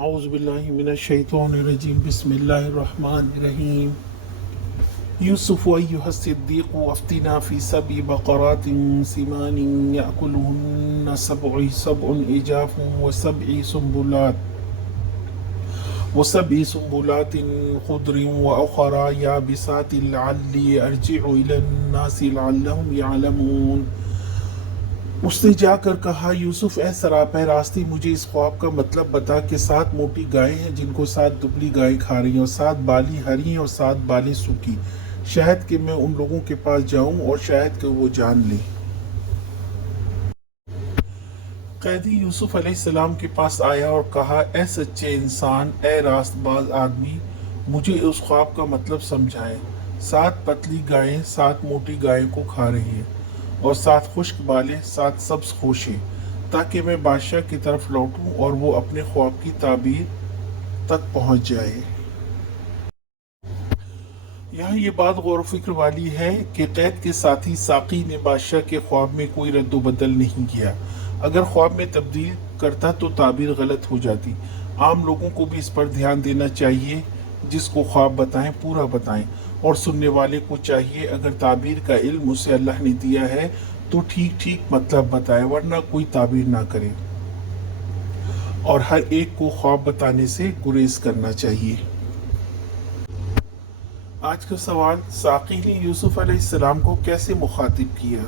اعوذ باللہ من الشیطان الرجیم بسم اللہ الرحمن الرحیم یوسف ایھا الصدیق افتنا فی سبع بقرات سمان یأکلہن سبع عجاف وسبع سنبلات خضر وأخرى یابسات لعلی ارجع الی الناس لعلہم یعلمون۔ اس نے جا کر کہا، یوسف اے سراپے راستے مجھے اس خواب کا مطلب بتا کہ 7 موٹی گائیں ہیں جن کو 7 دبلی گائیں کھا رہی ہیں، اور 7 بالی ہری ہیں اور 7 بالی سوکھی، شاید کہ میں ان لوگوں کے پاس جاؤں اور شاید کہ وہ جان لیں۔ قیدی یوسف علیہ السلام کے پاس آیا اور کہا، اے سچے انسان، اے راست باز آدمی، مجھے اس خواب کا مطلب سمجھائیں۔ 7 پتلی گائیں 7 موٹی گائیں کو کھا رہی ہیں، اور 7 خشک بالیں 7 سبز خوشیں، تاکہ میں بادشاہ کی طرف لوٹوں اور وہ اپنے خواب کی تعبیر تک پہنچ جائے۔ یہاں یہ بات غور و فکر والی ہے کہ قید کے ساتھی ساقی نے بادشاہ کے خواب میں کوئی رد و بدل نہیں کیا۔ اگر خواب میں تبدیل کرتا تو تعبیر غلط ہو جاتی۔ عام لوگوں کو بھی اس پر دھیان دینا چاہیے، جس کو خواب بتائیں پورا بتائیں، اور سننے والے کو چاہیے اگر تعبیر کا علم اسے اللہ نے دیا ہے تو ٹھیک ٹھیک مطلب بتائے، ورنہ کوئی تعبیر نہ کرے، اور ہر ایک کو خواب بتانے سے گریز کرنا چاہیے۔ آج کا سوال، ساقی نے یوسف علیہ السلام کو کیسے مخاطب کیا؟